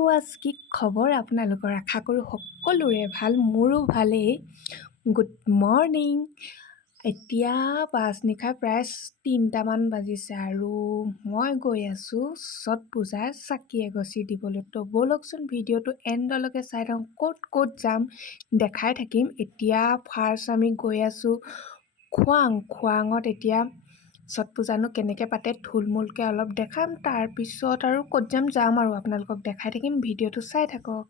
Viewers, কি খবৰ আপোনালোকৰ? আশা কৰোঁ সকলোৰে ভাল, মোৰো ভালেই। Good morning. এতিয়া পাঁচনিশা প্ৰায় 3টামান বাজিছে আৰু মই গৈ আছোঁ ছট পূজাৰ চাকি এগছি দিবলৈ। তো ব'লকচোন ভিডিঅ'টো এণ্ডলৈকে চাই থাকক, ক'ত ক'ত যাম দেখাই থাকিম। এতিয়া ফাৰ্ষ্ট আমি গৈ আছোঁ খোৱাঙত। এতিয়া ছট পূজানো কেনেকৈ পাতে থুলমূলকৈ অলপ দেখাম, তাৰপিছত আৰু ক'ত যাম আৰু আপোনালোকক দেখাই থাকিম, ভিডিঅ'টো চাই থাকক।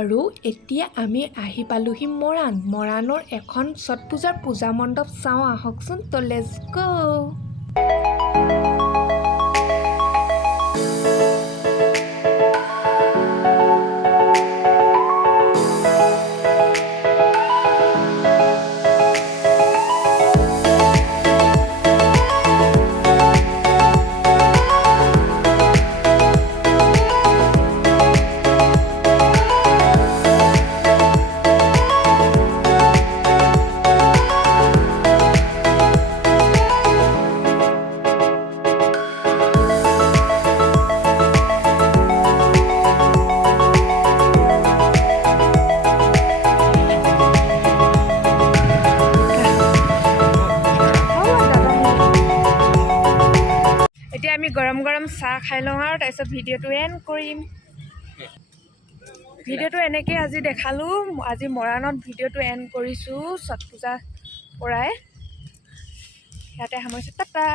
আৰু এতিয়া আমি আহি পালোহি মৰাণৰ এখন ছট পূজাৰ পূজা মণ্ডপ চাওঁ আহকচোন। তো লেটছ গ'। এতিয়া আমি গৰম গৰম চাহ খাই লওঁ আৰু তাৰপিছত ভিডিঅ'টো এণ্ড কৰিম। ভিডিঅ'টো এনেকৈ আজি দেখালোঁ। আজি মৰাণত ভিডিঅ'টো এণ্ড কৰিছোঁ ছট পূজাৰ পৰাই। ইয়াতে সামৰিছোঁ, টাটা।